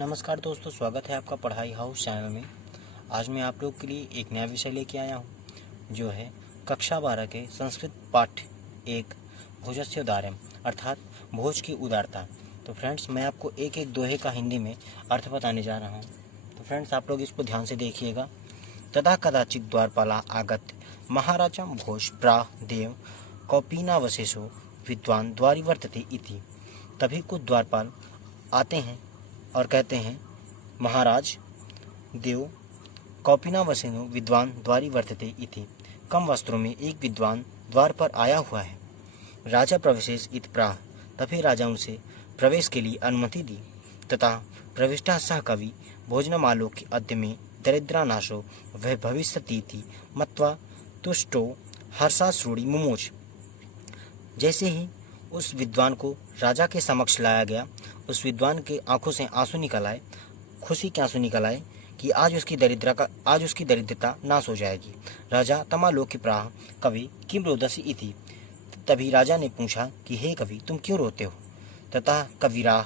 नमस्कार दोस्तों, स्वागत है आपका पढ़ाई हाउस चैनल में। आज मैं आप लोग के लिए एक नया विषय लेके आया हूँ जो है कक्षा 12 के संस्कृत पाठ्य एक भोजस्य उदारम अर्थात भोज की उदारता। तो फ्रेंड्स, मैं आपको एक एक दोहे का हिंदी में अर्थ बताने जा रहा हूँ। तो फ्रेंड्स, आप लोग इसको ध्यान से देखिएगा। तथा कदाचित द्वारपाला आगत महाराजा भोज प्राह देव कौपीनावशेषो विद्वान द्वारी वर्तते इति। तभी कुछ द्वारपाल आते हैं और कहते हैं, महाराज देव कौपीनावशेनो विद्वान द्वारी वर्तते इति। कम वस्त्रों में एक विद्वान द्वार पर आया हुआ है। राजा प्रवेशेस इत प्राह। तभी राजा उनसे प्रवेश के लिए अनुमति दी। तथा प्रविष्टः सह कवि भोजनमालोक्य अद्य में दरिद्रानाशो वह भविष्यतीति मत्वा तुष्टो हर्षाश्रुणि मुमोच। जैसे ही उस विद्वान को राजा के समक्ष लाया गया, उस विद्वान के आंखों से आंसू निकल आए, खुशी के आंसू निकल आए कि आज उसकी दरिद्रता नाश हो जाएगी। राजा तमालोक्य प्राह कवि किम रोदसी इति। तभी राजा ने पूछा कि हे कवि, तुम क्यों रोते हो। तथा कविराह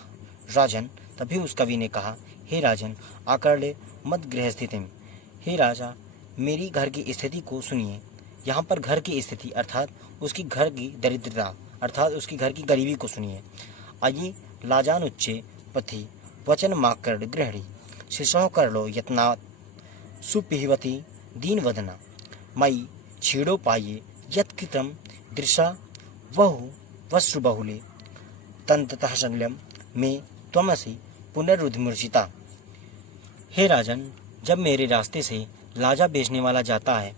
राजन। तभी उस कवि ने कहा, हे राजन आकर्णे मद गृह स्थितिम। हे राजा, मेरी घर की स्थिति को सुनिए। यहाँ पर घर की स्थिति अर्थात उसकी घर की दरिद्रता अर्थात उसकी घर की गरीबी को सुनिए। अयि लाजानुच्चे पथि वचन माकर गृहणी शिशो करलो यत्नात् सुपिहवती दीनवदना मयि छीड़ोपाये यत्कृतं दृशा बहु वस्त्रबहुले तन्ततः संलयम में त्वमसि पुनरुद्मूर्छिता। हे राजन, जब मेरे रास्ते से लाजा बेचने वाला जाता है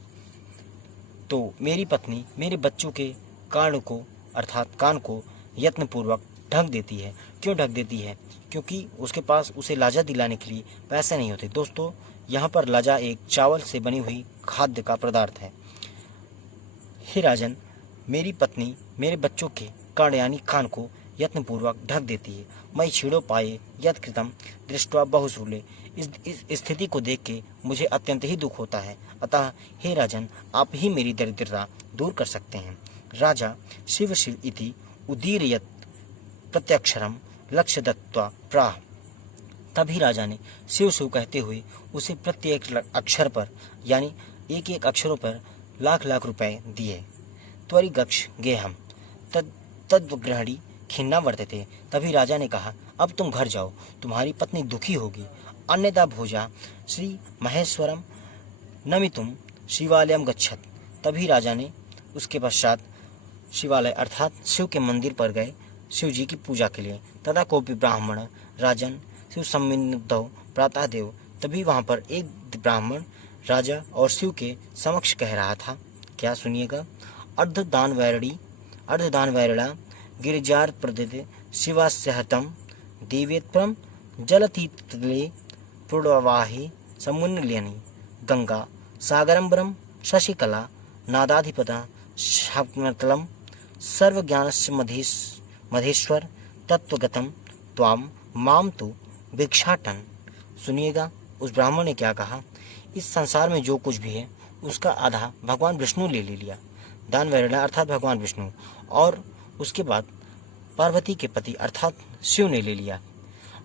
तो मेरी पत्नी मेरे बच्चों के कान को यत्नपूर्वक ढक देती है। क्यों ढक देती है? क्योंकि उसके पास उसे लाजा दिलाने के लिए पैसे नहीं होते। दोस्तों, यहाँ पर लाजा एक चावल से बनी हुई खाद्य का पदार्थ है। हे राजन, मेरी पत्नी मेरे बच्चों के कान यानी कान को यत्नपूर्वक ढक देती है। मैं छीड़ो पाए यत् कृतम दृष्टवा बहुश्रूले। इस स्थिति को देख के मुझे अत्यंत ही दुख होता है। अतः हे राजन, आप ही मेरी दरिद्रता दूर कर सकते हैं। राजा शिव शिव इति उदीरयत प्रत्यक्षरम लक्ष्य दत्वा प्राह। तभी राजा ने शिव शिव कहते हुए उसे प्रत्येक अक्षर पर यानी एक एक अक्षरों पर लाख लाख रुपए दिए। त्वरि गक्ष गेहम तद्ग्रहणी खिन्ना वर्तते। तभी राजा ने कहा, अब तुम घर जाओ, तुम्हारी पत्नी दुखी होगी। अन्यथा भोजा श्री महेश्वरम नमितुम शिवालयम गच्छत। तभी राजा ने उसके पश्चात शिवालय अर्थात शिव के मंदिर पर गए शिव जी की पूजा के लिए। तथा कोपी ब्राह्मण राजन शिव सम्मिन्नौ प्रातः देव। तभी वहाँ पर एक ब्राह्मण राजा और शिव के समक्ष कह रहा था, क्या सुनिएगा। अर्धदान वैरणा गिरिजार प्रदे शिवास्यहतम देवेत्रम जलतीतले पूर्णवाही समुन्नयनी गंगा सागरम्बरम शशिकला नादाधिपता शापनतलम सर्वज्ञानस्य मधेश्वर तत्वगतम त्वाम माम तो भिक्षाटन। सुनिएगा, उस ब्राह्मण ने क्या कहा। इस संसार में जो कुछ भी है उसका आधा भगवान विष्णु ले लिया। दान वैरणा अर्थात भगवान विष्णु, और उसके बाद पार्वती के पति अर्थात शिव ने ले लिया।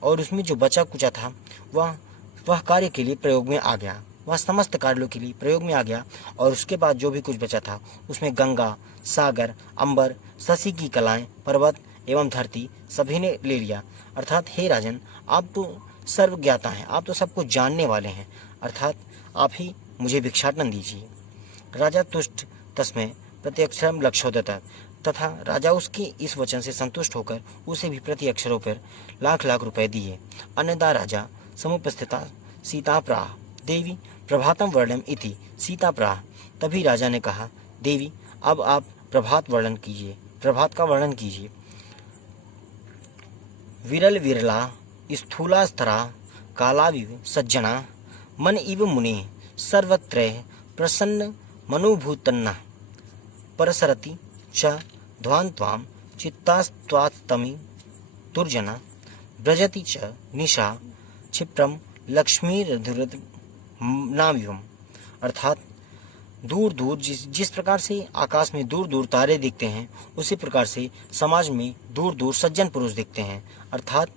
और उसमें जो बचा कुचा था वह कार्य के लिए प्रयोग में आ गया। वह समस्त कार्यों के लिए प्रयोग में आ गया। और उसके बाद जो भी कुछ बचा था उसमें गंगा, सागर, अंबर, शशि की कलाएं, पर्वत एवं धरती सभी ने ले लिया। अर्थात हे राजन, आप तो सर्वज्ञाता हैं, आप तो सबको जानने वाले हैं, अर्थात आप ही मुझे भिक्षाटन दीजिए। राजा तुष्ट तस्मै प्रत्यक्षरम लक्षोदत। तथा राजा उसके इस वचन से संतुष्ट होकर उसे भी प्रति अक्षरों पर लाख लाख रुपए दिए। अन्यदा राजा समुपस्थिता सीता प्राह देवी प्रभातम वर्णम इति सीता प्राह। तभी राजा ने कहा, देवी अब आप प्रभात का वर्णन कीजिए। विरल विरला स्थूला स्तरा कालाविव सज्जना मन इव मुने सर्वत्र प्रसन्न मनोभूतन्ना परसरति च ध्वान्त्वाम चित्तास्त्वात्तमी दुर्जना व्रजति च निशा क्षिप्रम लक्ष्मीर्धुरद नामिवम। अर्थात दूर दूर जिस प्रकार से आकाश में दूर दूर तारे दिखते हैं, उसी प्रकार से समाज में दूर दूर सज्जन पुरुष दिखते हैं। अर्थात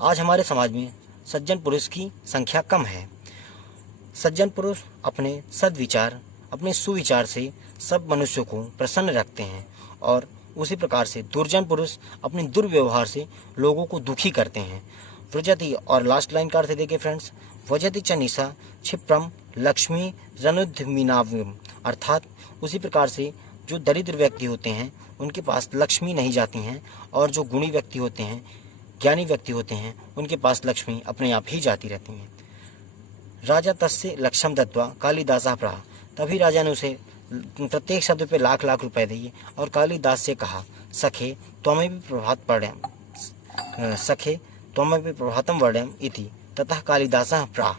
आज हमारे समाज में सज्जन पुरुष की संख्या कम है। सज्जन पुरुष अपने सद्विचार, अपने सुविचार से सब मनुष्यों को प्रसन्न रखते हैं और उसी प्रकार से दुर्जन पुरुष अपने दुर्व्यवहार से लोगों को दुखी करते हैं। व्रजति, और लास्ट लाइन का अर्थ देखिए फ्रेंड्स, व्रजति च निशा क्षिप्रम लक्ष्मी रनुद्मीनाव्यम, अर्थात उसी प्रकार से जो दरिद्र व्यक्ति होते हैं उनके पास लक्ष्मी नहीं जाती हैं और जो गुणी व्यक्ति होते हैं, ज्ञानी व्यक्ति होते हैं, उनके पास लक्ष्मी अपने आप ही जाती रहती हैं। राजा तस्य लक्षम दत्वा कालिदासा प्राह, तभी राजा ने उसे प्रत्येक शब्द पे लाख लाख रुपए दिए और कालिदास से कहा, सखे त्वमेव प्रभात पढ़्यम, सखे त्वमेव प्रभातम वर्ण्यम इति ततः कालिदासः प्राह।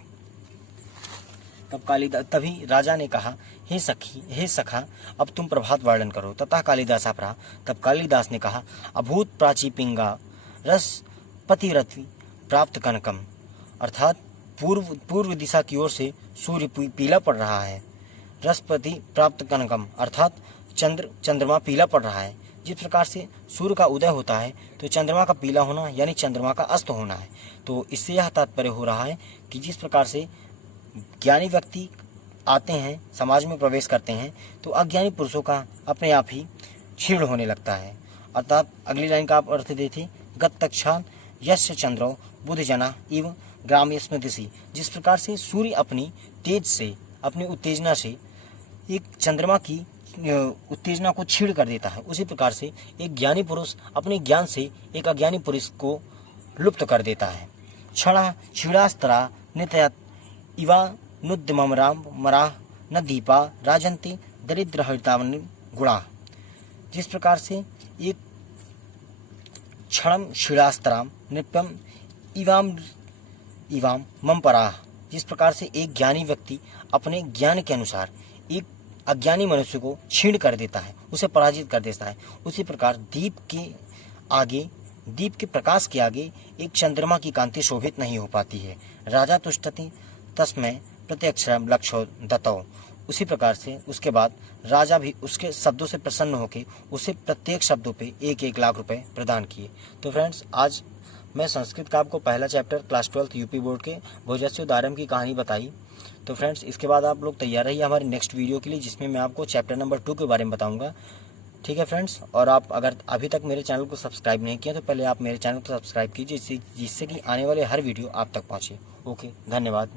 तभी राजा ने कहा, हे सखी, हे सखा, अब तुम प्रभात वर्णन करो। ततः कालिदासा प्राह, तब कालिदास ने कहा, अभूत प्राची पिंगा रस पतिरत्वी प्राप्त कनकम, अर्थात पूर्व दिशा की ओर से सूर्य पीला पड़ रहा है। रसपति प्राप्त कनकम, अर्थात चंद्रमा पीला पड़ रहा है। जिस प्रकार से सूर्य का उदय होता है तो चंद्रमा का पीला होना यानी चंद्रमा का अस्त होना है। तो इससे यह तात्पर्य हो रहा है कि जिस प्रकार से ज्ञानी व्यक्ति आते हैं, समाज में प्रवेश करते हैं, तो अज्ञानी पुरुषों का अपने आप ही क्षीण होने लगता है। अर्थात अगली लाइन का आप अर्थ देते, गत्तक्षान यस्य चंद्रो बुधजना इव ग्राम्यस्म दिशि, जिस प्रकार से सूर्य अपनी तेज से, अपनी उत्तेजना से एक चंद्रमा की उत्तेजना को छीड़ कर देता है, उसी प्रकार से एक ज्ञानी पुरुष अपने ज्ञान से एक अज्ञानी पुरुष को लुप्त कर देता है। क्षणा क्षीणास्त्रा नितयत इवा नुद्यमम राम मरा न दीपा राजंती दरिद्र हरितावन गुणा, जिस प्रकार से एक क्षणम क्षीणास्त्राम नृत्यम इवाम मम पराह, जिस प्रकार से एक ज्ञानी व्यक्ति अपने ज्ञान के अनुसार एक अज्ञानी मनुष्य को छीण कर देता है, उसे पराजित कर देता है, उसी प्रकार दीप के प्रकाश के आगे एक चंद्रमा की कांति शोभित नहीं हो पाती है। राजा तुष्टति तस्मै प्रत्यक्षरम लक्षो दत्तौ, उसी प्रकार से उसके बाद राजा भी उसके शब्दों से प्रसन्न होकर उसे प्रत्येक शब्दों पे 1-1 लाख रुपए प्रदान किए। तो फ्रेंड्स, आज मैं संस्कृत का आपको पहला चैप्टर क्लास 12 यूपी बोर्ड के भोजस्योदारम की कहानी बताई। तो फ्रेंड्स, इसके बाद आप लोग तैयार रहिए हमारी नेक्स्ट वीडियो के लिए, जिसमें मैं आपको चैप्टर नंबर 2 के बारे में बताऊंगा। ठीक है फ्रेंड्स, और आप अगर अभी तक मेरे चैनल को सब्सक्राइब नहीं किया तो पहले आप मेरे चैनल को सब्सक्राइब कीजिए, जिससे कि आने वाले हर वीडियो आप तक पहुँचे। ओके, धन्यवाद।